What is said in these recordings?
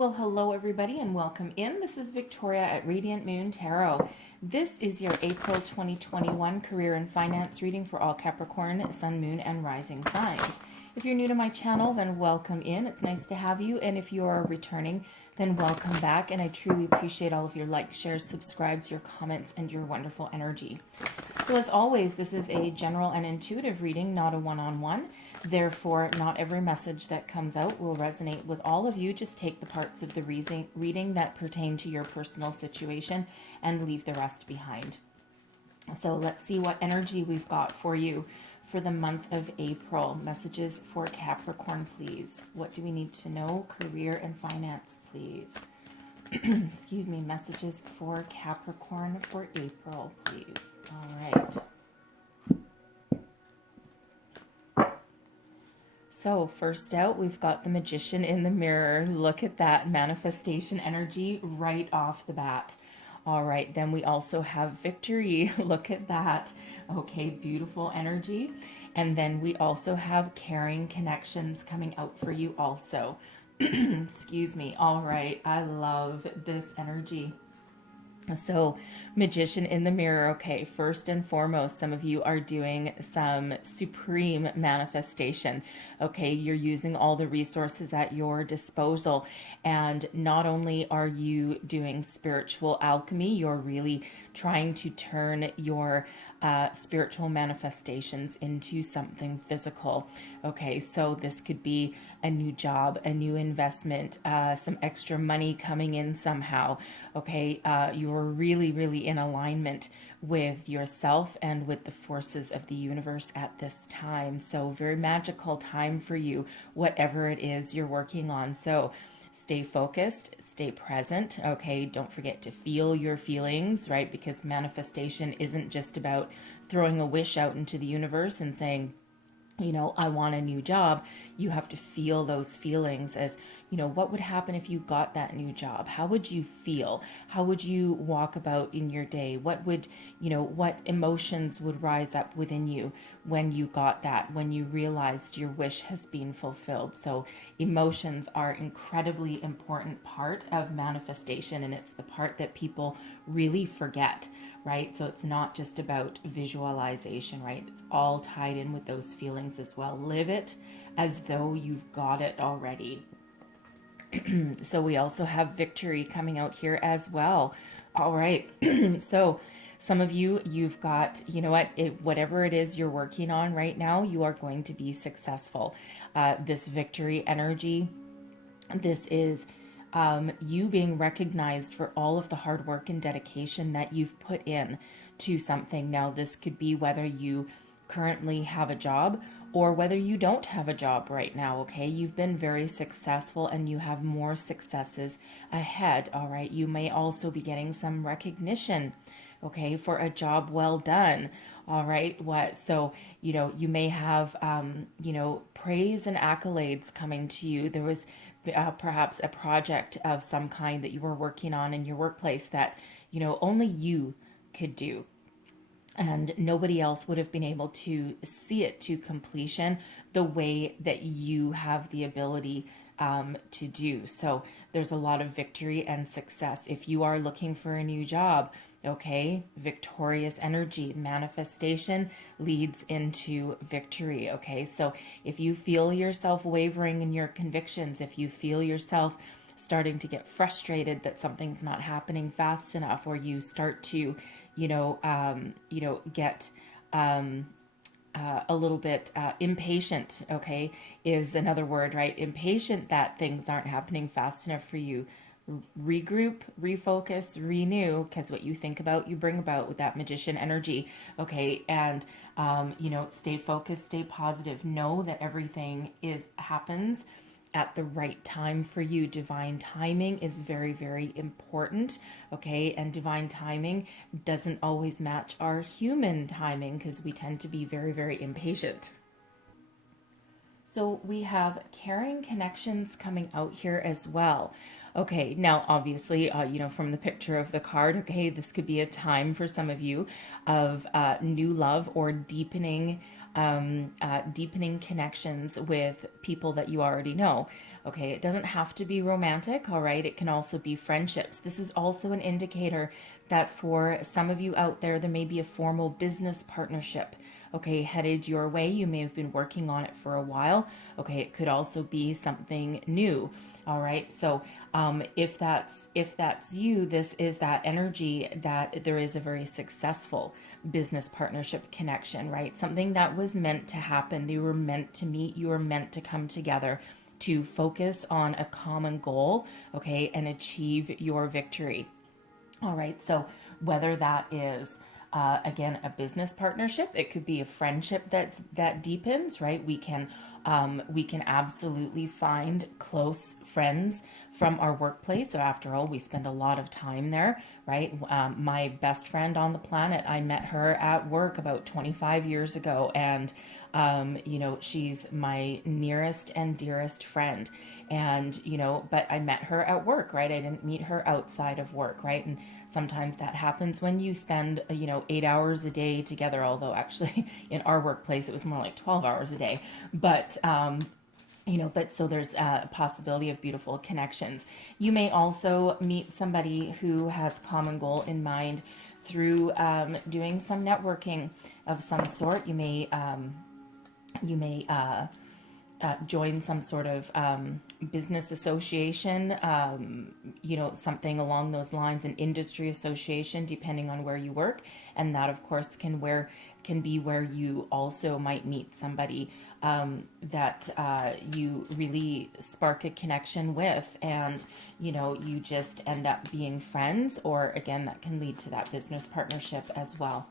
Well, hello everybody and welcome in. This is Victoria at Radiant Moon Tarot. This is your April 2021 career and finance reading for all Capricorn, Sun, Moon, and Rising signs. If you're new to my channel, then welcome in. It's nice to have you. And if you are returning, then welcome back. And I truly appreciate all of your likes, shares, subscribes, your comments, and your wonderful energy. So as always, this is a general and intuitive reading, not a one-on-one. Therefore, not every message that comes out will resonate with all of you. Just take the parts of the reading that pertain to your personal situation and leave the rest behind. So let's see what energy we've got for you for the month of April. Messages for Capricorn, please. What do we need to know? Career and finance, please. Excuse me. Messages for Capricorn for April, please. All right. So first out, we've got the Magician in the mirror. Look at that manifestation energy right off the bat. All right, then we also have victory. Look at that. Okay, beautiful energy. And then we also have caring connections coming out for you also. Excuse me. All right, I love this energy. So, Magician in the mirror. Okay, first and foremost, some of you are doing some supreme manifestation. Okay, you're using all the resources at your disposal. And not only are you doing spiritual alchemy, you're really trying to turn your spiritual manifestations into something physical. Okay, so this could be a new job, a new investment, some extra money coming in somehow. Okay, you're really in alignment with yourself and with the forces of the universe at this time. So very magical time for you, whatever it is you're working on. So stay focused, stay present, okay? Don't forget to feel your feelings, right? Because manifestation isn't just about throwing a wish out into the universe and saying, you know, I want a new job. You have to feel those feelings as, you know, what would happen if you got that new job? How would you feel? How would you walk about in your day? What would, you know, what emotions would rise up within you when you got that, when you realized your wish has been fulfilled? So emotions are incredibly important part of manifestation, and it's the part that people really forget. Right? So it's not just about visualization, right? It's all tied in with those feelings as well. Live it as though you've got it already. So we also have victory coming out here as well. All right. So some of you, you've got, you know what, whatever it is you're working on right now, you are going to be successful. This victory energy, this is you being recognized for all of the hard work and dedication that you've put in to something. Now, this could be whether you currently have a job or whether you don't have a job right now, okay? You've been very successful and you have more successes ahead, all right? You may also be getting some recognition, okay, for a job well done, all right? So, you know, you may have, you know, praise and accolades coming to you. There was perhaps a project of some kind that you were working on in your workplace that, you know, only you could do. And nobody else would have been able to see it to completion the way that you have the ability to do. So there's a lot of victory and success. If you are looking for a new job, okay, victorious energy, manifestation leads into victory, okay? So if you feel yourself wavering in your convictions, if you feel yourself starting to get frustrated that something's not happening fast enough, or you start to, get a little bit impatient, okay, is another word, right? Impatient that things aren't happening fast enough for you. Regroup, refocus, renew, because what you think about, you bring about with that Magician energy, okay? And, stay focused, stay positive. Know that everything happens at the right time for you. Divine timing is very important, okay? And divine timing doesn't always match our human timing because we tend to be very impatient. So we have caring connections coming out here as well. Okay, now obviously, from the picture of the card, okay, this could be a time for some of you of new love or deepening connections with people that you already know. Okay, it doesn't have to be romantic, all right? It can also be friendships. This is also an indicator that for some of you out there, there may be a formal business partnership, okay, headed your way. You may have been working on it for a while. Okay, it could also be something new. All right, so if that's you, this is that energy that there is a very successful business partnership connection, right? Something that was meant to happen. They were meant to meet. You were meant to come together to focus on a common goal, okay, and achieve your victory. All right, so whether that is again a business partnership, it could be a friendship that deepens, right? We can absolutely find close friends from our workplace. So after all, we spend a lot of time there, right? My best friend on the planet, I met her at work about 25 years ago, and you know, she's my nearest and dearest friend. And, you know, but I met her at work, right? I didn't meet her outside of work, right? And sometimes that happens when you spend, you know, 8 hours a day together, although actually in our workplace, it was more like 12 hours a day. But, you know, but so there's a possibility of beautiful connections. You may also meet somebody who has common goal in mind through doing some networking of some sort. You may join some sort of business association, you know, something along those lines, an industry association, depending on where you work. And that, of course, can be where you also might meet somebody that you really spark a connection with, and, you know, you just end up being friends, or again, that can lead to that business partnership as well.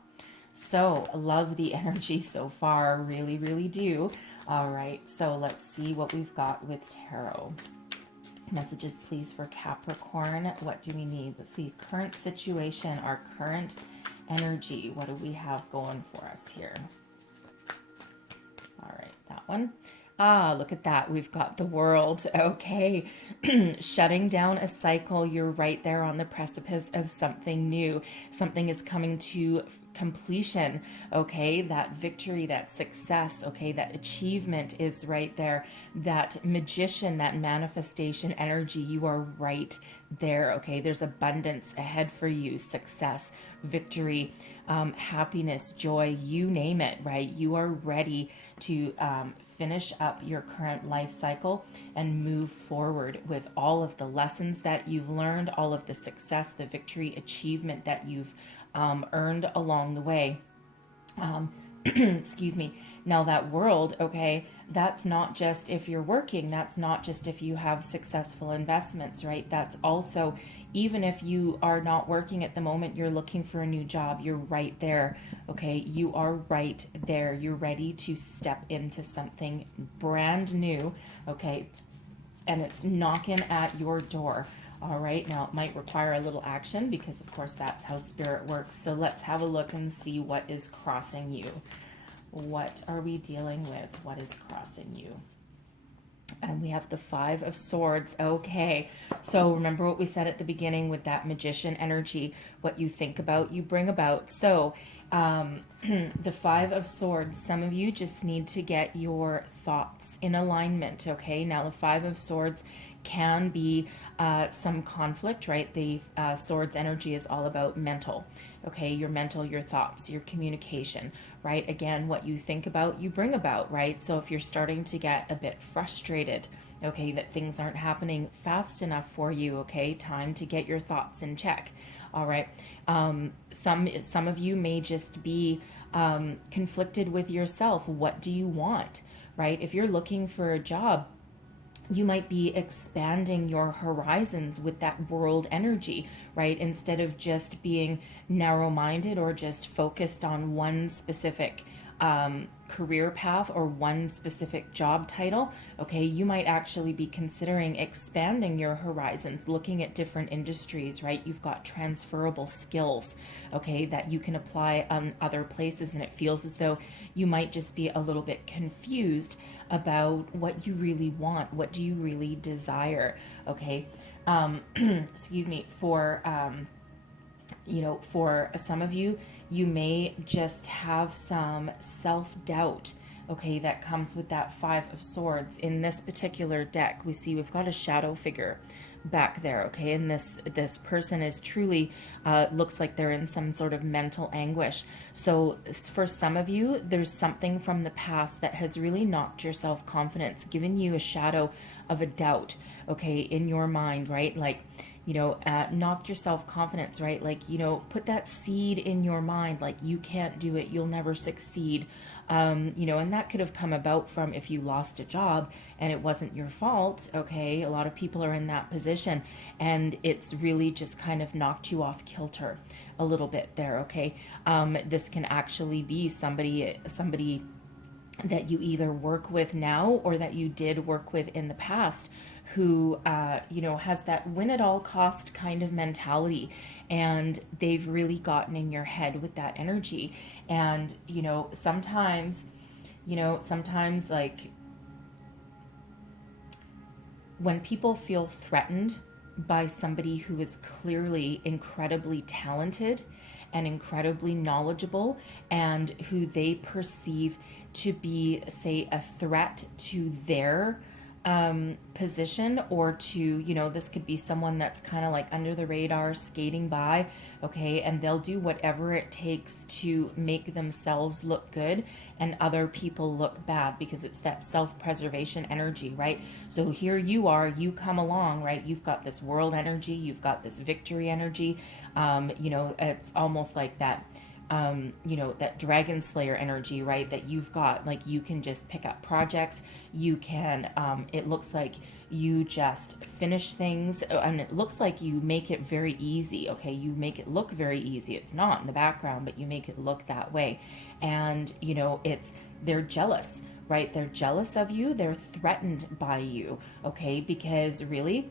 So love the energy so far, really, really do. All right, so let's see what we've got with tarot. Messages, please, for Capricorn. What do we need? Let's see, current situation, our current energy. What do we have going for us here? All right, that one. Ah, look at that. We've got the World. Okay. Shutting down a cycle. You're right there on the precipice of something new. Something is coming to completion. Okay. That victory, that success. Okay. That achievement is right there. That magician, that manifestation energy. You are right there. Okay. There's abundance ahead for you. Success, victory, happiness, joy, you name it, right? You are ready to finish up your current life cycle and move forward with all of the lessons that you've learned, all of the success, the victory, achievement that you've earned along the way. Excuse me. Now that World, okay, that's not just if you're working, that's not just if you have successful investments, right? That's also, even if you are not working at the moment, you're looking for a new job, you're right there, okay? You are right there. You're ready to step into something brand new, okay? And it's knocking at your door. All right, now it might require a little action because, of course, that's how spirit works. So let's have a look and see what is crossing you. What are we dealing with? What is crossing you? And we have the Five of Swords. Okay, so remember what we said at the beginning with that magician energy. What you think about, you bring about. So the Five of Swords, some of you just need to get your thoughts in alignment, okay? Now the Five of Swords can be some conflict, right? The Swords energy is all about mental, okay? Your mental, your thoughts, your communication, right? Again, what you think about, you bring about, right? So if you're starting to get a bit frustrated, okay, that things aren't happening fast enough for you, okay, time to get your thoughts in check. All right. Some of you may just be conflicted with yourself. What do you want, right? If you're looking for a job, you might be expanding your horizons with that World energy, right? Instead of just being narrow-minded or just focused on one specific career path or one specific job title, okay, you might actually be considering expanding your horizons, looking at different industries, right? You've got transferable skills, okay, that you can apply on other places, and it feels as though you might just be a little bit confused about what you really want, what do you really desire, okay? Excuse me, for for some of you, you may just have some self-doubt, okay, that comes with that Five of Swords. In this particular deck, we see we've got a shadow figure back there, okay, and this person is truly looks like they're in some sort of mental anguish. So for some of you, there's something from the past that has really knocked your self-confidence, given you a shadow of a doubt, okay, in your mind, right? Like, you know, knocked your self-confidence, right? Like, you know, put that seed in your mind, like, you can't do it, you'll never succeed. You know, and that could have come about from if you lost a job and it wasn't your fault, okay? A lot of people are in that position, and it's really just kind of knocked you off kilter a little bit there, okay? This can actually be somebody that you either work with now or that you did work with in the past, who, you know, has that win at all cost kind of mentality, and they've really gotten in your head with that energy. And, you know, sometimes like when people feel threatened by somebody who is clearly incredibly talented and incredibly knowledgeable, and who they perceive to be, say, a threat to their position, or to, you know, this could be someone that's kind of like under the radar, skating by, okay, and they'll do whatever it takes to make themselves look good and other people look bad, because it's that self-preservation energy, right? So here you are, you come along, right? You've got this world energy, you've got this victory energy. You know, it's almost like that, you know, that dragon slayer energy, right? That you've got, like, you can just pick up projects. You can, it looks like you just finish things, and it looks like you make it very easy, okay? You make it look very easy. It's not in the background, but you make it look that way. And, you know, they're jealous, right? They're jealous of you. They're threatened by you, okay? Because really,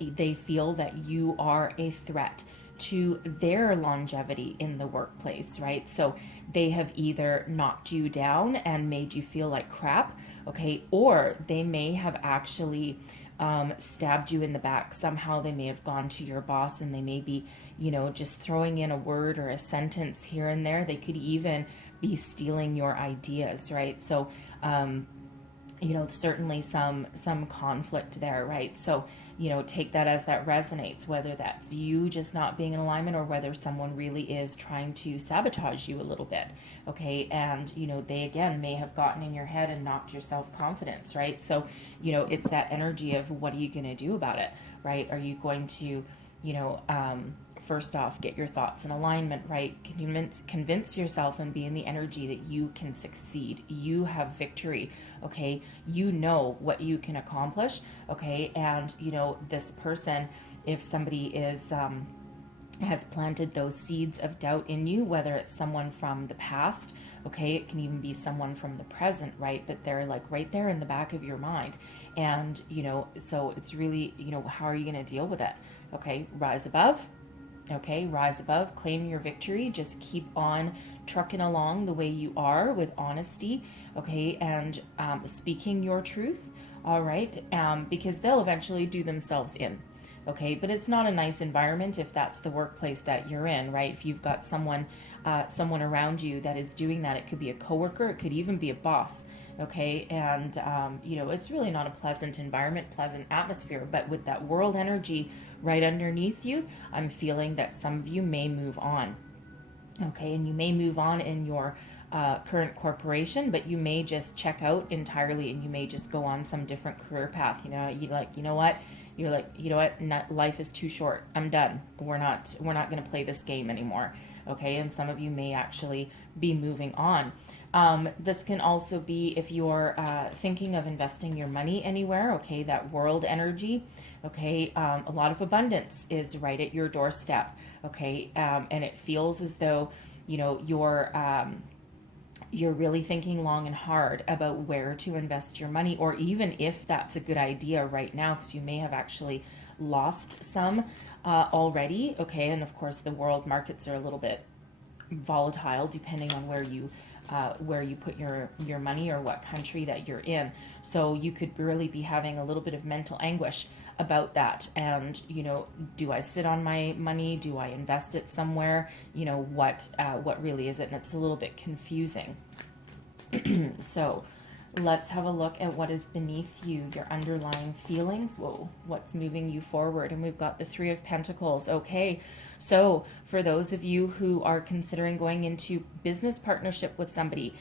they feel that you are a threat to their longevity in the workplace, right? So they have either knocked you down and made you feel like crap, okay, or they may have actually stabbed you in the back. Somehow they may have gone to your boss, and they may be, you know, just throwing in a word or a sentence here and there. They could even be stealing your ideas, right? So, you know, certainly some conflict there, right? So, you know, take that as that resonates, whether that's you just not being in alignment, or whether someone really is trying to sabotage you a little bit, okay? And, you know, they again may have gotten in your head and knocked your self-confidence, right? So, you know, it's that energy of, what are you going to do about it, right? Are you going to, you know, first off, get your thoughts in alignment, right? Convince yourself and be in the energy that you can succeed. You have victory, okay? You know what you can accomplish, okay? And, you know, this person, if somebody is, has planted those seeds of doubt in you, whether it's someone from the past, okay, it can even be someone from the present, right? But they're like right there in the back of your mind. And, you know, so it's really, you know, how are you going to deal with it? Okay, rise above. Okay, rise above, claim your victory, just keep on trucking along the way you are with honesty, okay, and speaking your truth, all right, because they'll eventually do themselves in, okay, but it's not a nice environment if that's the workplace that you're in, right? If you've got someone around you that is doing that, it could be a coworker, it could even be a boss, okay, and you know, it's really not a pleasant environment, pleasant atmosphere. But with that world energy right underneath you, I'm feeling that some of you may move on, okay, and you may move on in your current corporation, but you may just check out entirely, and you may just go on some different career path. You know, you're like, you know what, life is too short, I'm done, we're not going to play this game anymore, okay? And some of you may actually be moving on. This can also be if you're thinking of investing your money anywhere, okay, that world energy, okay, a lot of abundance is right at your doorstep, okay, and it feels as though, you know, you're really thinking long and hard about where to invest your money, or even if that's a good idea right now, because you may have actually lost some already, okay, and of course the world markets are a little bit volatile depending on where you put your money, or what country that you're in. So you could really be having a little bit of mental anguish about that. And, you know, do I sit on my money? Do I invest it somewhere? You know, what really is it? And it's a little bit confusing. So let's have a look at what is beneath you, your underlying feelings. Whoa, what's moving you forward? And we've got the Three of Pentacles. Okay, so for those of you who are considering going into business partnership with somebody,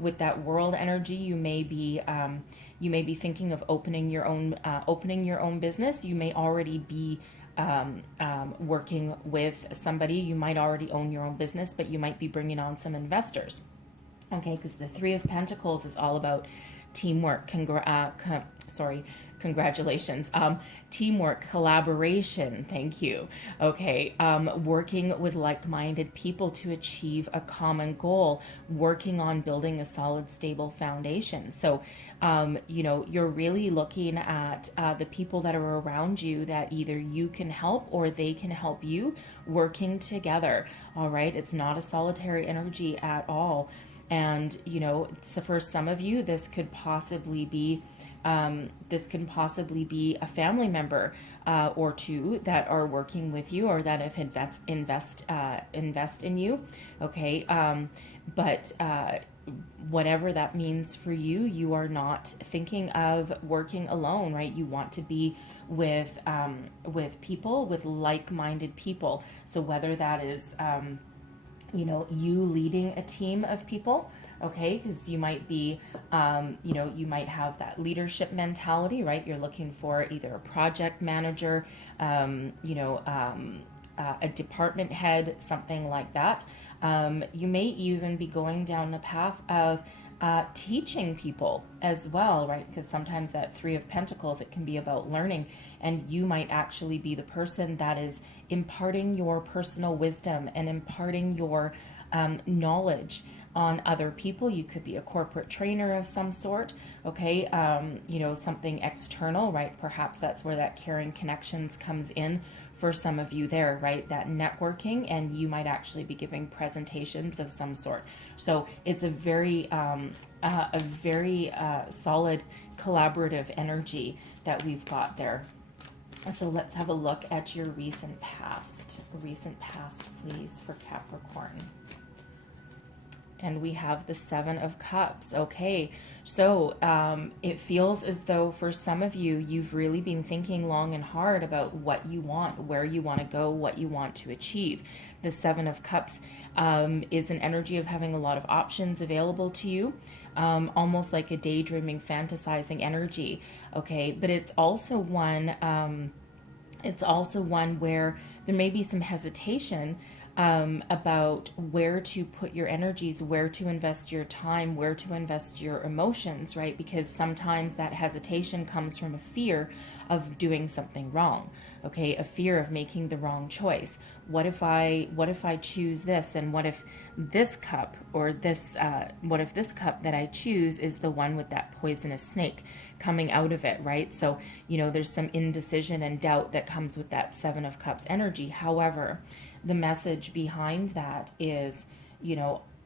with that world energy, you may be thinking of opening your own business. You may already be working with somebody. You might already own your own business, but you might be bringing on some investors. Okay, because the Three of Pentacles is all about teamwork. Congratulations. Teamwork, collaboration. Thank you. Okay, working with like-minded people to achieve a common goal, working on building a solid, stable foundation. So, you're really looking at the people that are around you that either you can help or they can help you, working together. All right, it's not a solitary energy at all. And, so for some of you, this could possibly be a family member or two that are working with you or that have invest in you. Okay. But whatever that means for you, you are not thinking of working alone, right? You want to be with people, with like-minded people. So whether that is, you leading a team of people, okay, because you might be, you might have that leadership mentality, right? You're looking for either a project manager, a department head, something like that. You may even be going down the path of teaching people as well, right? Because sometimes that Three of Pentacles, it can be about learning, and you might actually be the person that is imparting your personal wisdom and imparting your knowledge on other people. You could be a corporate trainer of some sort, okay? Something external, right? Perhaps that's where that Caring Connections comes in for some of you there, right? That networking, and you might actually be giving presentations of some sort. So it's a very solid collaborative energy that we've got there. So let's have a look at your recent past. Recent past, please, for Capricorn. And we have the Seven of Cups. Okay, so it feels as though for some of you, you've really been thinking long and hard about what you want, where you want to go, what you want to achieve. The Seven of Cups is an energy of having a lot of options available to you, almost like a daydreaming, fantasizing energy. Okay, but it's also one where there may be some hesitation about where to put your energies, where to invest your time, where to invest your emotions, right? Because sometimes that hesitation comes from a fear of doing something wrong, okay? A fear of making the wrong choice. What if I choose this, and what if this cup or this what if this cup that I choose is the one with that poisonous snake coming out of it, right? So, there's some indecision and doubt that comes with that Seven of Cups energy. However, the message behind that is,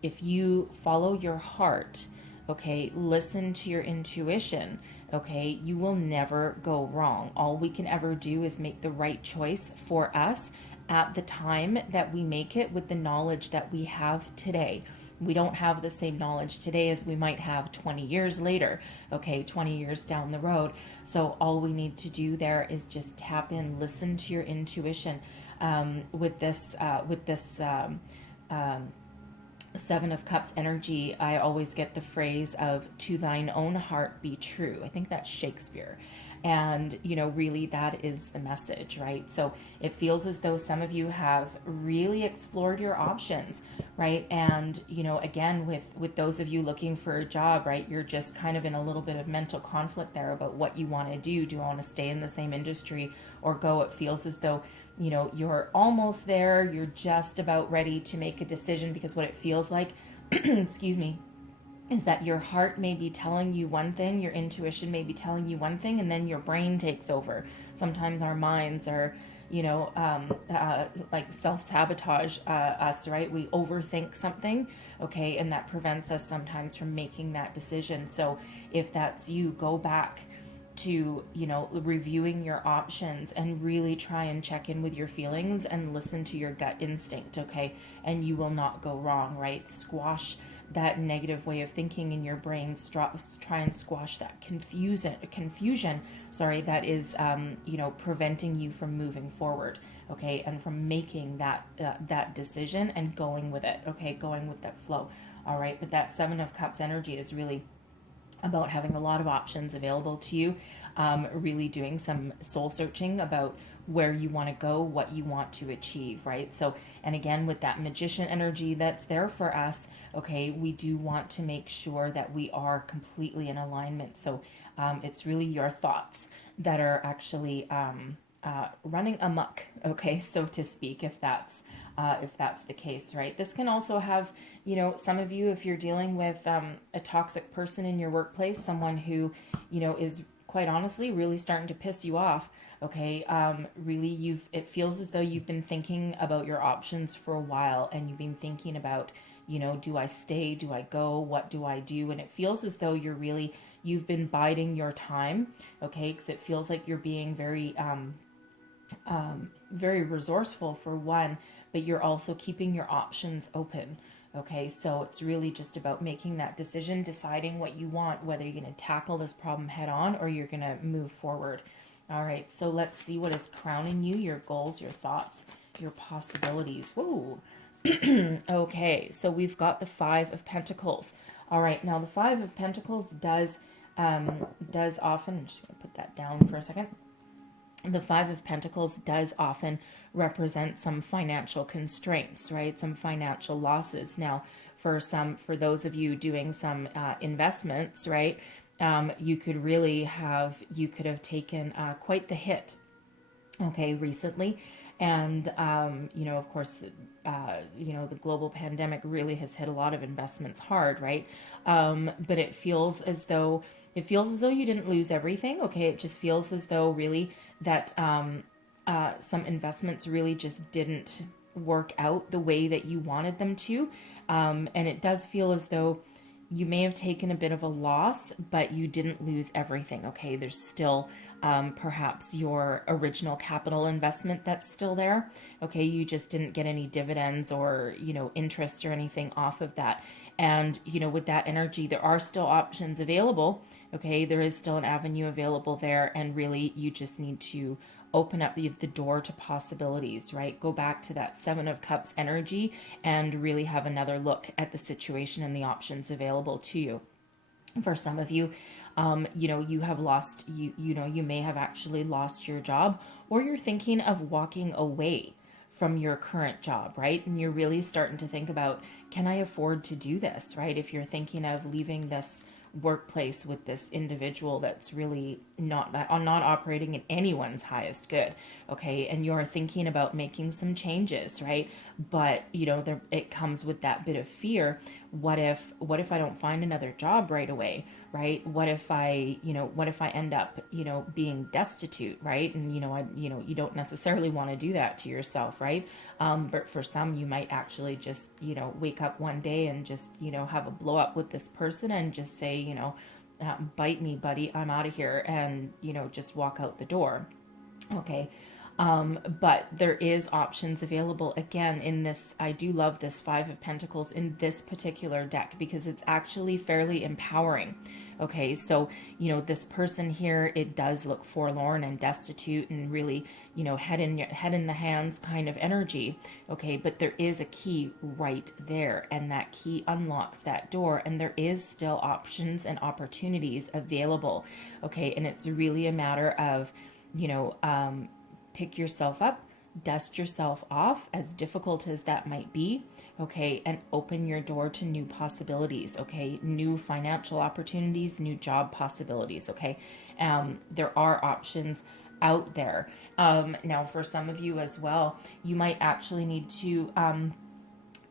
if you follow your heart, okay, listen to your intuition, okay, you will never go wrong. All we can ever do is make the right choice for us at the time that we make it, with the knowledge that we have today. We don't have the same knowledge today as we might have 20 years later, okay, 20 years down the road. So all we need to do there is just tap in, listen to your intuition. With this Seven of Cups energy, I always get the phrase of "to thine own heart be true." I think that's Shakespeare. And, really that is the message, right? So it feels as though some of you have really explored your options, right? And, again, with those of you looking for a job, right, you're just kind of in a little bit of mental conflict there about what you want to do. Do you want to stay in the same industry or go? It feels as though, you're almost there. You're just about ready to make a decision, because what it feels like, excuse me, is that your heart may be telling you one thing, your intuition may be telling you one thing, and then your brain takes over. Sometimes our minds are, like self-sabotage us, right? We overthink something, okay, and that prevents us sometimes from making that decision. So if that's you, go back to, reviewing your options and really try and check in with your feelings and listen to your gut instinct, okay? And you will not go wrong, right? Squash that negative way of thinking in your brain, try and squash that confusion, sorry, that is, preventing you from moving forward, okay, and from making that decision and going with it, okay, going with that flow. All right, but that Seven of Cups energy is really about having a lot of options available to you, really doing some soul searching about where you want to go, what you want to achieve, right? So, and again, with that Magician energy that's there for us, okay, we do want to make sure that we are completely in alignment. So it's really your thoughts that are actually running amok, okay, so to speak, if that's the case, right? This can also have, some of you, if you're dealing with a toxic person in your workplace, someone who, is quite honestly really starting to piss you off, okay, really it feels as though you've been thinking about your options for a while, and you've been thinking about, do I stay, do I go, what do I do? And it feels as though you've been biding your time, okay, because it feels like you're being very very resourceful for one, but you're also keeping your options open. Okay, so it's really just about making that decision, deciding what you want, whether you're going to tackle this problem head on or you're going to move forward. All right, so let's see what is crowning you, your goals, your thoughts, your possibilities. Whoa. Okay, so we've got the Five of Pentacles. All right, now the Five of Pentacles does often, I'm just going to put that down for a second. The Five of Pentacles does often represent some financial constraints, right? Some financial losses. Now, for those of you doing some investments, right? You could have taken quite the hit, okay, recently. And, of course, the global pandemic really has hit a lot of investments hard, right? But it feels as though you didn't lose everything, okay? It just feels as though really that some investments really just didn't work out the way that you wanted them to. And it does feel as though you may have taken a bit of a loss, but you didn't lose everything, okay? There's still perhaps your original capital investment that's still there, okay? You just didn't get any dividends or, interest or anything off of that. And, with that energy, there are still options available, okay? There is still an avenue available there, and really you just need to open up the door to possibilities, right? Go back to that Seven of Cups energy and really have another look at the situation and the options available to you. For some of you, you have lost, you may have actually lost your job, or you're thinking of walking away from your current job, right? And you're really starting to think about, can I afford to do this, right? If you're thinking of leaving this workplace with this individual that's really not operating in anyone's highest good, okay, and you're thinking about making some changes, right? But it comes with that bit of fear. What if I don't find another job right away, right? What if I end up being destitute, right? And you don't necessarily want to do that to yourself, right? But for some, you might actually just wake up one day and just have a blow up with this person and just say, bite me, buddy, I'm out of here, and just walk out the door, okay? But there is options available. Again, in this, I do love this Five of Pentacles in this particular deck because it's actually fairly empowering. Okay, so, this person here, it does look forlorn and destitute and really, head in the hands kind of energy. Okay, but there is a key right there, and that key unlocks that door, and there is still options and opportunities available. Okay, and it's really a matter of, pick yourself up, dust yourself off, as difficult as that might be, okay, and open your door to new possibilities, okay, new financial opportunities, new job possibilities, okay. There are options out there. Now, for some of you as well, you might actually need to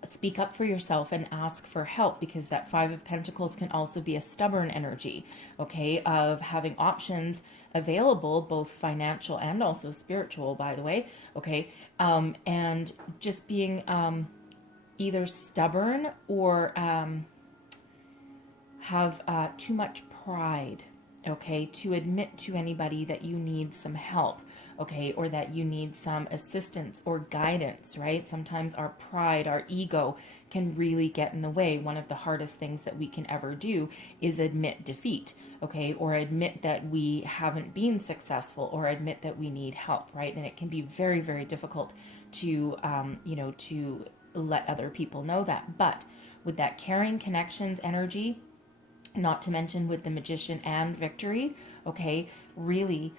speak up for yourself and ask for help, because that Five of Pentacles can also be a stubborn energy, okay, of having options available, both financial and also spiritual, by the way, okay, and just being either stubborn or have too much pride, okay, to admit to anybody that you need some help, okay, or that you need some assistance or guidance, right? Sometimes our pride, our ego can really get in the way. One of the hardest things that we can ever do is admit defeat, okay, or admit that we haven't been successful, or admit that we need help, right? And it can be very, very difficult to, to let other people know that. But with that caring connections energy, not to mention with the Magician and Victory, okay, really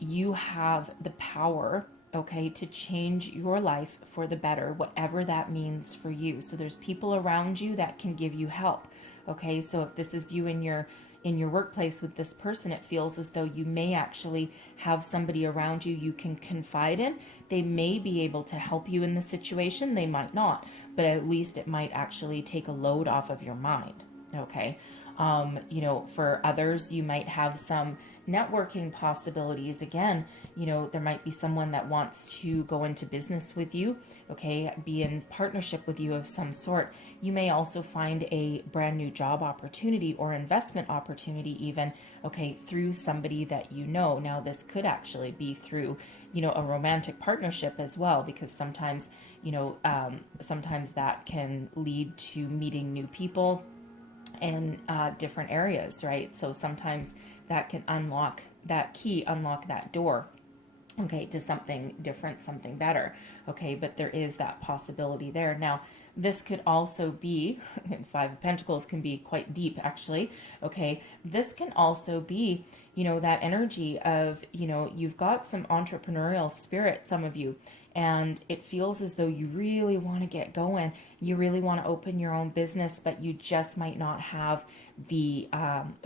you have the power, okay, to change your life for the better, whatever that means for you. So there's people around you that can give you help, okay? So if this is you in your workplace with this person, it feels as though you may actually have somebody around you can confide in. They may be able to help you in the situation, they might not, but at least it might actually take a load off of your mind. Okay. For others, you might have some networking possibilities. Again, there might be someone that wants to go into business with you, okay, be in partnership with you of some sort. You may also find a brand new job opportunity or investment opportunity even, okay, through somebody that you know. Now, this could actually be through, a romantic partnership as well, because sometimes, sometimes that can lead to meeting new people in different areas, right? So sometimes that can unlock that door, okay, to something different, something better, okay? But there is that possibility there. Now, this could also be, Five of Pentacles can be quite deep, actually, okay? This can also be, that energy of, you've got some entrepreneurial spirit, some of you, and it feels as though you really want to get going. You really want to open your own business, but you just might not have the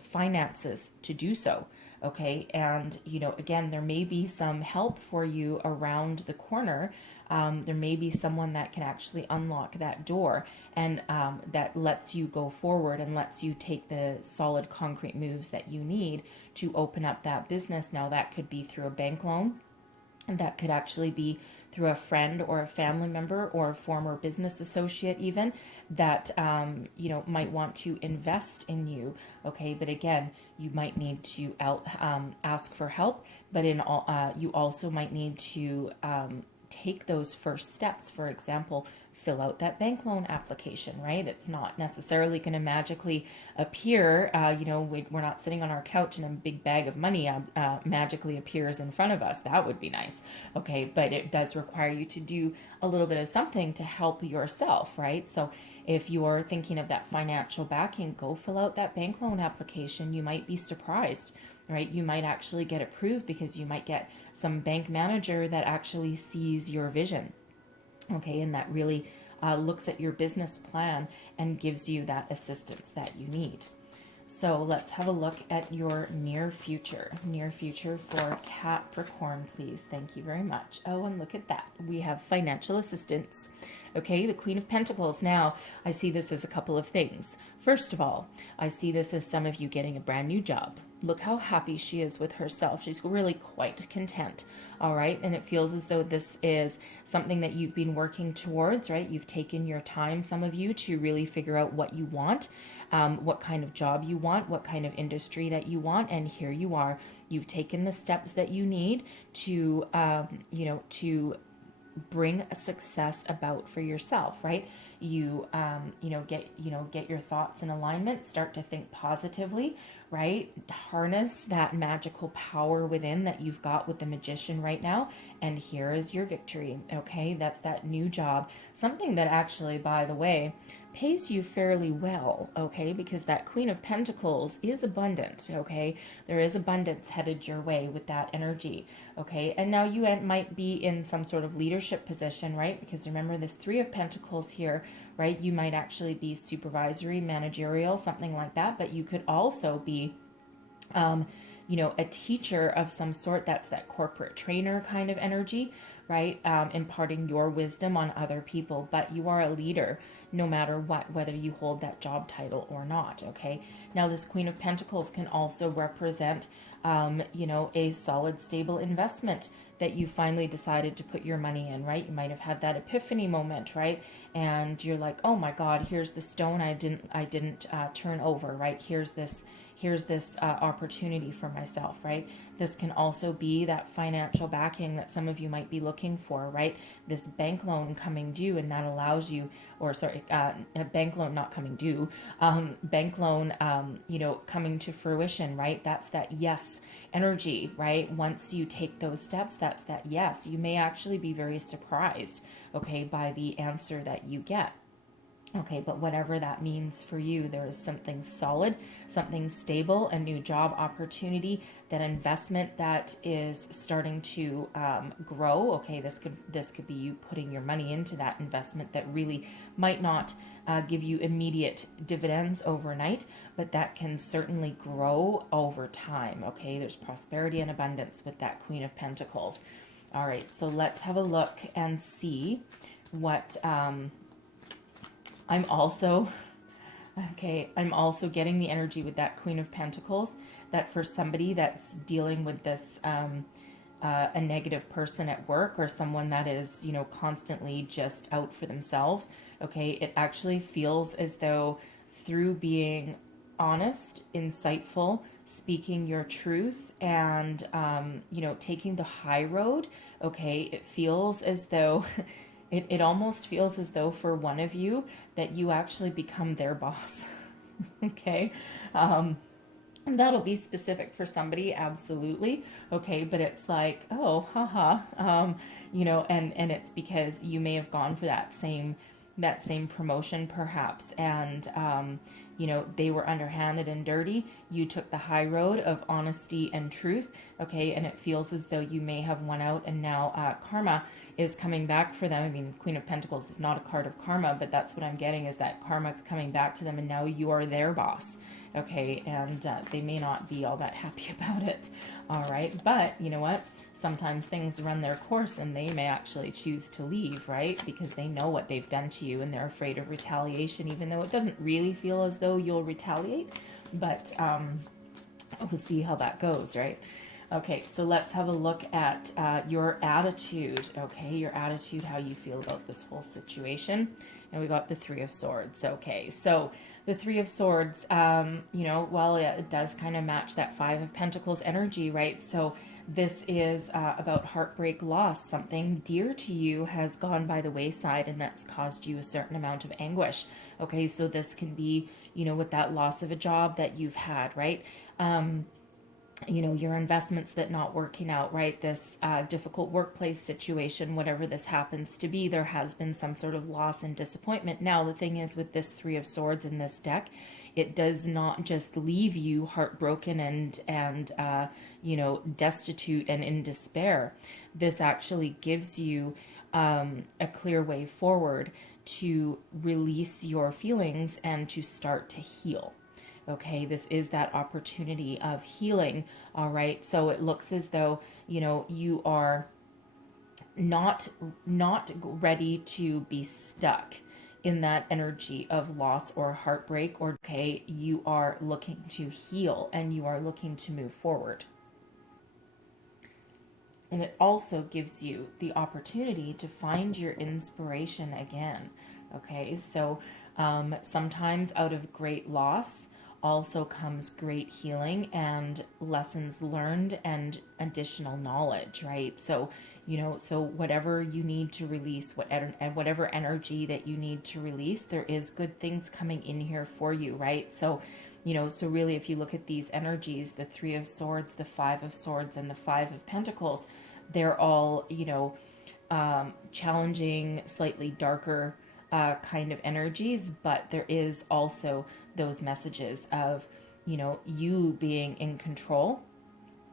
finances to do so. Okay. And, again, there may be some help for you around the corner. There may be someone that can actually unlock that door and that lets you go forward and lets you take the solid concrete moves that you need to open up that business. Now, that could be through a bank loan. And that could actually be through a friend or a family member or a former business associate even that, might want to invest in you. Okay. But again, you might need to ask for help, but you also might need to take those first steps. For example, fill out that bank loan application, right? It's not necessarily going to magically appear. We're not sitting on our couch and a big bag of money magically appears in front of us. That would be nice. Okay. But it does require you to do a little bit of something to help yourself, right? So if you're thinking of that financial backing, go fill out that bank loan application. You might be surprised, right? You might actually get approved because you might get some bank manager that actually sees your vision. Okay, and that really looks at your business plan and gives you that assistance that you need. So let's have a look at your near future. Near future for Capricorn, please. Thank you very much. Oh, and look at that. We have financial assistance. Okay, the Queen of Pentacles. Now, I see this as a couple of things. First of all, I see this as some of you getting a brand new job. Look how happy she is with herself. She's really quite content. All right. And it feels as though this is something that you've been working towards, right? You've taken your time, some of you, to really figure out what you want, what kind of job you want, what kind of industry that you want. And here you are. You've taken the steps that you need to, to bring a success about for yourself, right? You, get your thoughts in alignment, start to think positively, right? Harness that magical power within that you've got with the Magician right now. And here is your victory. Okay. That's that new job. Something that actually, by the way, pays you fairly well. Okay. Because that Queen of Pentacles is abundant. Okay. There is abundance headed your way with that energy. Okay. And now you might be in some sort of leadership position, right? Because remember this Three of Pentacles here, right? You might actually be supervisory, managerial, something like that. But you could also be, a teacher of some sort. That's that corporate trainer kind of energy, right? Imparting your wisdom on other people. But you are a leader no matter what, whether you hold that job title or not. Okay. Now this Queen of Pentacles can also represent, a solid, stable investment that you finally decided to put your money in, right? You might have had that epiphany moment, right? And you're like, oh my God, here's the stone I didn't turn over, right? Here's here's this opportunity for myself, right? This can also be that financial backing that some of you might be looking for, right? This bank loan coming due, and that allows you, or sorry, a bank loan not coming due, bank loan, you know, coming to fruition, right? That's that yes energy, right? Once you take those steps, that's that yes. You may actually be very surprised, okay, by the answer that you get. Okay, but whatever that means for you, there is something solid, something stable, a new job opportunity, that investment that is starting to grow. Okay, this could be you putting your money into that investment that really might not give you immediate dividends overnight, but that can certainly grow over time. Okay, there's prosperity and abundance with that Queen of Pentacles. All right, so let's have a look and see what I'm also getting the energy with that Queen of Pentacles, that for somebody that's dealing with this, a negative person at work, or someone that is, you know, constantly just out for themselves, okay, it actually feels as though through being honest, insightful, speaking your truth, and, you know, taking the high road, okay, it feels as though it almost feels as though for one of you that you actually become their boss. Okay. And that'll be specific for somebody, absolutely. Okay. But it's like, oh, haha. You know, and it's because you may have gone for that same promotion perhaps. And, you know, they were underhanded and dirty. You took the high road of honesty and truth. Okay. And it feels as though you may have won out, and now karma is coming back for them. I mean, Queen of Pentacles is not a card of karma, but that's what I'm getting, is that karma is coming back to them, and now you are their boss. Okay. And they may not be all that happy about it. All right. But you know what? Sometimes things run their course, and they may actually choose to leave, right? Because they know what they've done to you, and they're afraid of retaliation, even though it doesn't really feel as though you'll retaliate. But we'll see how that goes, right? Okay, so let's have a look at your attitude, okay? Your attitude, how you feel about this whole situation. And we got the Three of Swords, okay? So the Three of Swords, you know, well, it does kind of match that Five of Pentacles energy, right? So this is about heartbreak, loss. Something dear to you has gone by the wayside, and that's caused you a certain amount of anguish. Okay, so this can be, you know, with that loss of a job that you've had, right? You know, your investments that not working out, right? This difficult workplace situation, whatever this happens to be, there has been some sort of loss and disappointment. Now, the thing is with this Three of Swords in this deck, it does not just leave you heartbroken and you know, destitute and in despair. This actually gives you a clear way forward to release your feelings and to start to heal. Okay, this is that opportunity of healing. All right, so it looks as though, you know, you are not ready to be stuck in that energy of loss or heartbreak, or okay, you are looking to heal and you are looking to move forward. And it also gives you the opportunity to find your inspiration again. Okay, so sometimes out of great loss also comes great healing and lessons learned and additional knowledge, right? So, you know, so whatever you need to release, whatever energy that you need to release, there is good things coming in here for you, right? So, you know, so really if you look at these energies, the Three of Swords, the Five of Swords, and the Five of Pentacles, they're all, you know, challenging, slightly darker kind of energies, but there is also those messages of, you know, you being in control,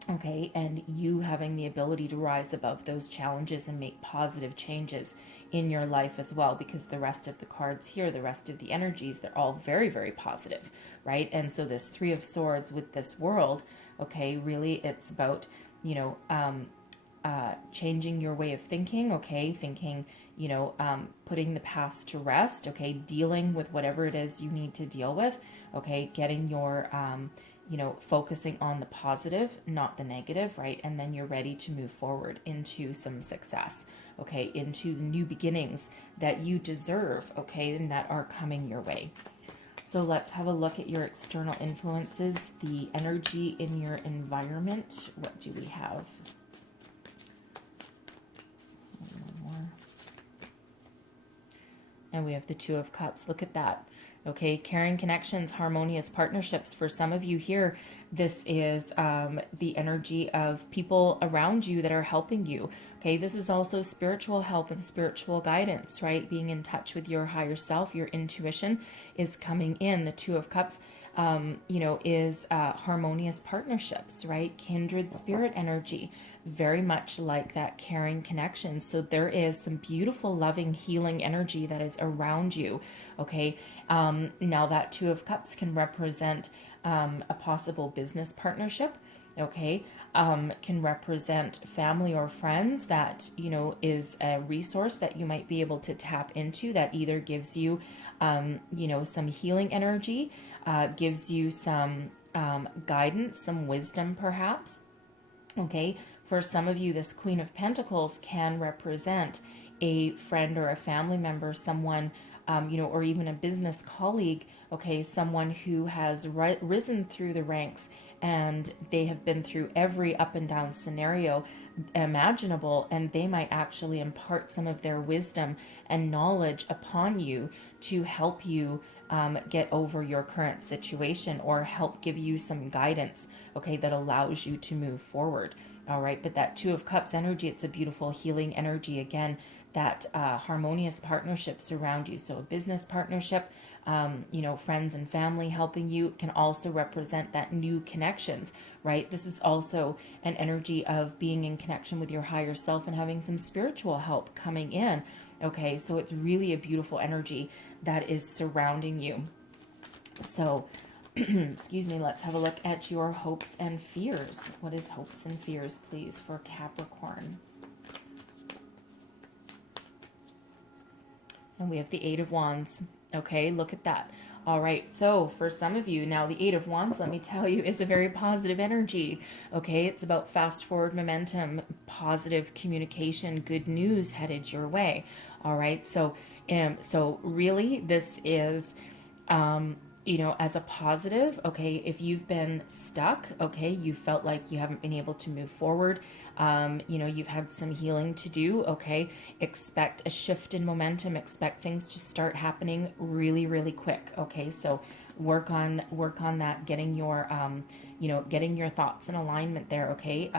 okay, and you having the ability to rise above those challenges and make positive changes in your life as well, because the rest of the cards here, the rest of the energies, they're all very, very positive, right? And so this Three of Swords with this world, okay, really it's about, you know, changing your way of thinking, okay, thinking, you know, putting the past to rest, okay, dealing with whatever it is you need to deal with, okay, getting your, you know, focusing on the positive, not the negative, right? And then you're ready to move forward into some success, okay, into the new beginnings that you deserve, okay, and that are coming your way. So let's have a look at your external influences, the energy in your environment. What do we have? One more. And we have the Two of Cups. Look at that. Okay, caring connections, harmonious partnerships. For some of you here, this is the energy of people around you that are helping you. Okay, this is also spiritual help and spiritual guidance, right? Being in touch with your higher self, your intuition is coming in. The Two of Cups, is harmonious partnerships, right? Kindred spirit energy, very much like that caring connection. So there is some beautiful, loving, healing energy that is around you. Okay, now that Two of Cups can represent a possible business partnership. Okay, can represent family or friends that, is a resource that you might be able to tap into that either gives you, some healing energy, gives you some guidance, some wisdom perhaps. Okay, for some of you, this Queen of Pentacles can represent a friend or a family member, someone, or even a business colleague, okay, someone who has risen through the ranks and they have been through every up and down scenario imaginable, and they might actually impart some of their wisdom and knowledge upon you to help you get over your current situation, or help give you some guidance, okay, that allows you to move forward. All right, but that Two of Cups energy, it's a beautiful healing energy. Again, that harmonious partnerships around you. So a business partnership, friends and family helping you, can also represent that new connections, right? This is also an energy of being in connection with your higher self and having some spiritual help coming in. Okay, so it's really a beautiful energy that is surrounding you. So, excuse me, let's have a look at your hopes and fears. What is hopes and fears, please, for Capricorn? And we have the Eight of Wands. Okay, look at that. All right, so for some of you, now the Eight of Wands, let me tell you, is a very positive energy. Okay, it's about fast forward momentum, positive communication, good news headed your way. All right, so really this is, as a positive, okay, if you've been stuck, okay, you felt like you haven't been able to move forward, you've had some healing to do, okay, expect a shift in momentum, expect things to start happening really, really quick, okay, so work on that, getting your, getting your thoughts in alignment there, okay,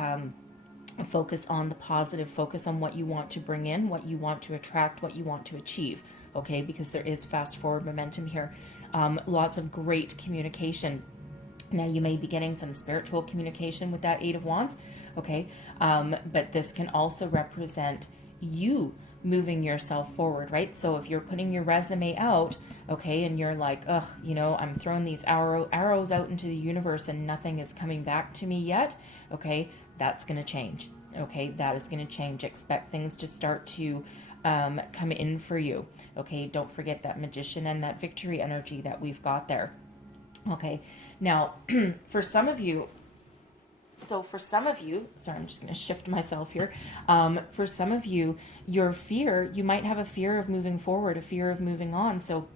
focus on the positive, focus on what you want to bring in, what you want to attract, what you want to achieve, okay, because there is fast forward momentum here. Lots of great communication. Now you may be getting some spiritual communication with that Eight of Wands, okay, but this can also represent you moving yourself forward, right? So if you're putting your resume out, okay, and you're like, I'm throwing these arrows out into the universe and nothing is coming back to me yet, okay, that's going to change, okay, that is going to change. Expect things to start to come in for you, okay? Don't forget that Magician and that Victory energy that we've got there, okay? Now, for some of you, sorry, I'm just going to shift myself here. For some of you, your fear, you might have a fear of moving forward, a fear of moving on. So,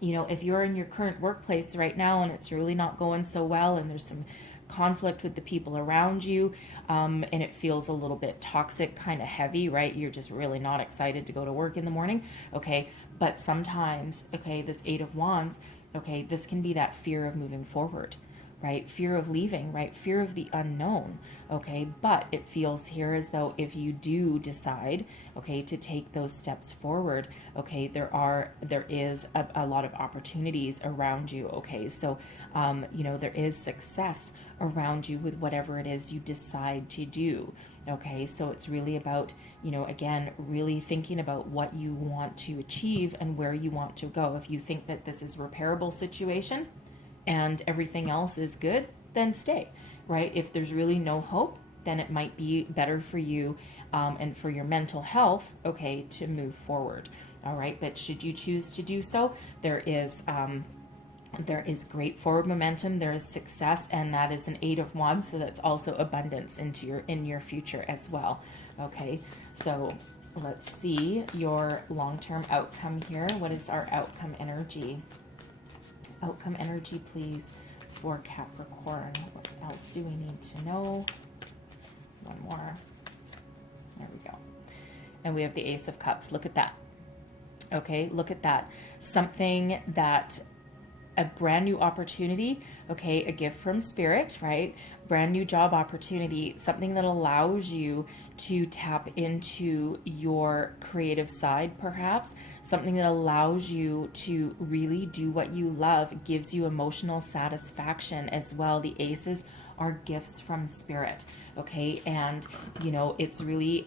if you're in your current workplace right now and it's really not going so well and there's some conflict with the people around you, and it feels a little bit toxic, kind of heavy, right? You're just really not excited to go to work in the morning, okay? But sometimes, okay, this Eight of Wands, okay, this can be that fear of moving forward, right? Fear of leaving, right? Fear of the unknown, okay? But it feels here as though if you do decide, okay, to take those steps forward, okay, there is a lot of opportunities around you, okay? So, there is success around you with whatever it is you decide to do, okay? So it's really about, again, really thinking about what you want to achieve and where you want to go. If you think that this is a repairable situation and everything else is good, then stay, right? If there's really no hope, then it might be better for you and for your mental health, okay, to move forward, all right? But should you choose to do so, there is great forward momentum, there is success, and that is an Eight of Wands, so that's also abundance in your future as well, okay? So let's see your long-term outcome here. What is our outcome energy? Outcome energy, please, for Capricorn. What else do we need to know? One more. There we go. And we have the Ace of Cups. Look at that. Okay, look at that. Something that, a brand new opportunity, okay, a gift from spirit, right? Brand new job opportunity, something that allows you to tap into your creative side, perhaps, something that allows you to really do what you love, gives you emotional satisfaction as well. The aces are gifts from spirit, okay? And, you know, it's really,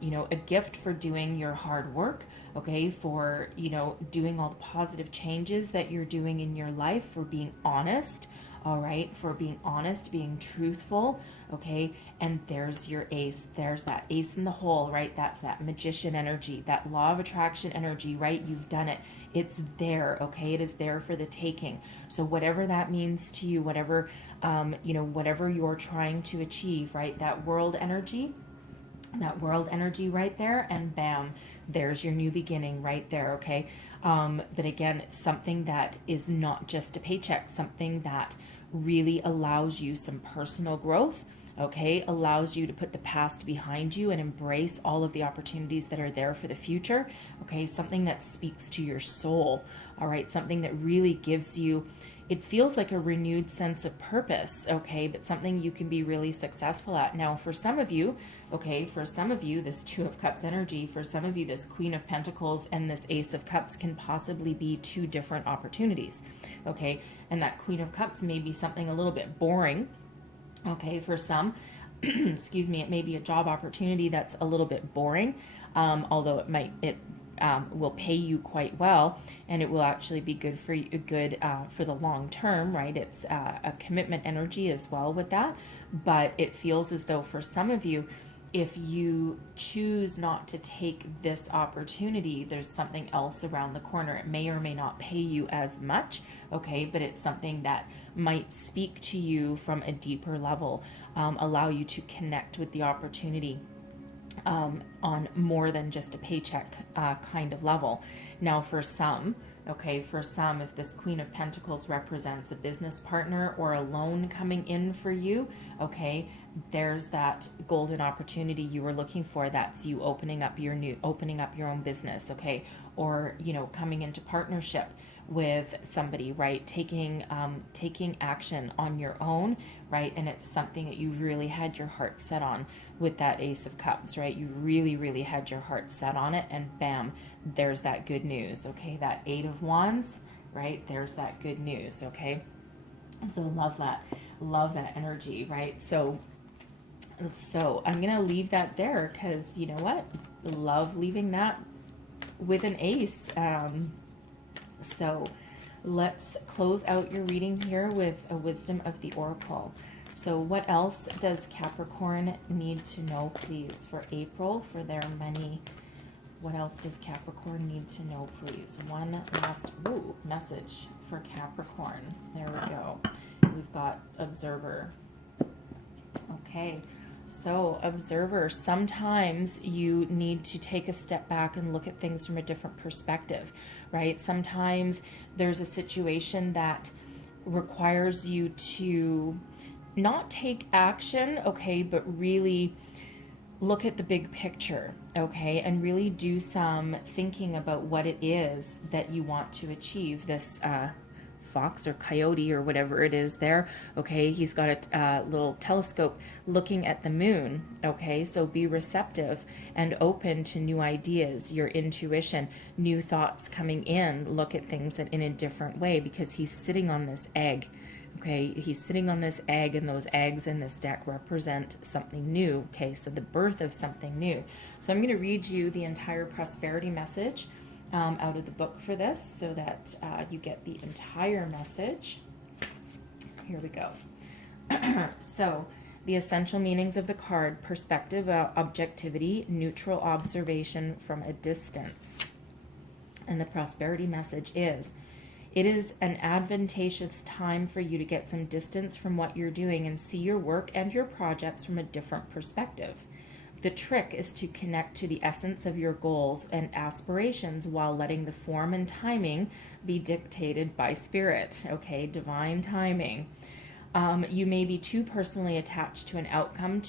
you know, a gift for doing your hard work, okay? For, you know, doing all the positive changes that you're doing in your life, for being honest, all right? For being honest, being truthful, okay? And there's your ace. There's that ace in the hole, right? That's that magician energy, that law of attraction energy, right? You've done it. It's there, okay? It is there for the taking. So whatever that means to you, whatever, you know, whatever you're trying to achieve, right? That world energy right there, and bam, there's your new beginning right there, okay? But again, it's something that is not just a paycheck, something that really allows you some personal growth, okay? Allows you to put the past behind you and embrace all of the opportunities that are there for the future, okay? Something that speaks to your soul, all right? Something that really gives you, it feels like a renewed sense of purpose, okay? But something you can be really successful at. Now, for some of you, okay, for some of you, this Two of Cups energy, for some of you, this Queen of Pentacles and this Ace of Cups can possibly be two different opportunities, okay? And that Queen of Cups may be something a little bit boring, okay, for some. Excuse me, it may be a job opportunity that's a little bit boring, although it will pay you quite well, and it will actually be good for you, for the long term, right? It's a commitment energy as well with that, but it feels as though for some of you, if you choose not to take this opportunity, there's something else around the corner. It may or may not pay you as much, okay, but it's something that might speak to you from a deeper level, allow you to connect with the opportunity on more than just a paycheck kind of level. Now, for some, okay, for some, if this Queen of Pentacles represents a business partner or a loan coming in for you, okay, there's that golden opportunity you were looking for. That's you opening up your own business, okay, or, you know, coming into partnership with somebody, right? Taking action on your own, right? And it's something that you really had your heart set on with that Ace of Cups, right? You really, really had your heart set on it, and bam, there's that good news, okay? That Eight of Wands, right? There's that good news, okay? So love that energy, right? So I'm gonna leave that there because you know what? Love leaving that with an ace. So let's close out your reading here with a wisdom of the Oracle. So what else does Capricorn need to know, please, for April, for their money? What else does Capricorn need to know, please? One last message for Capricorn. There we go. We've got Observer. Okay. So, Observer, sometimes you need to take a step back and look at things from a different perspective, right? Sometimes there's a situation that requires you to not take action, okay, but really look at the big picture, okay, and really do some thinking about what it is that you want to achieve. This fox or coyote or whatever it is there, okay, he's got a little telescope looking at the moon, okay, so be receptive and open to new ideas, your intuition, new thoughts coming in. Look at things in a different way because he's sitting on this egg, okay, he's sitting on this egg, and those eggs in this deck represent something new, okay, so the birth of something new. So I'm going to read you the entire prosperity message out of the book for this so that you get the entire message. Here we go. So the essential meanings of the card: perspective, objectivity, neutral observation from a distance. And the prosperity message is: it is an advantageous time for you to get some distance from what you're doing and see your work and your projects from a different perspective. The trick is to connect to the essence of your goals and aspirations while letting the form and timing be dictated by spirit, okay? Divine timing. You may be too personally attached to an outcome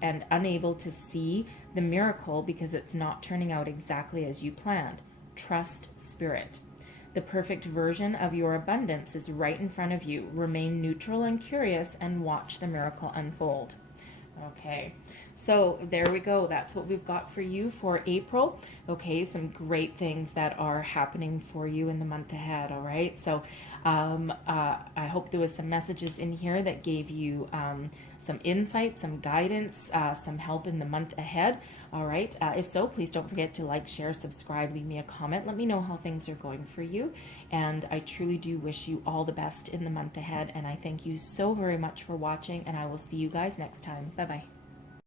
and unable to see the miracle because it's not turning out exactly as you planned. Trust spirit. The perfect version of your abundance is right in front of you. Remain neutral and curious and watch the miracle unfold. Okay, so there we go. That's what we've got for you for April. Okay, some great things that are happening for you in the month ahead. All right, so I hope there was some messages in here that gave you some insight, some guidance, some help in the month ahead. All right, if so, please don't forget to like, share, subscribe, leave me a comment. Let me know how things are going for you. And I truly do wish you all the best in the month ahead. And I thank you so very much for watching, and I will see you guys next time. Bye-bye.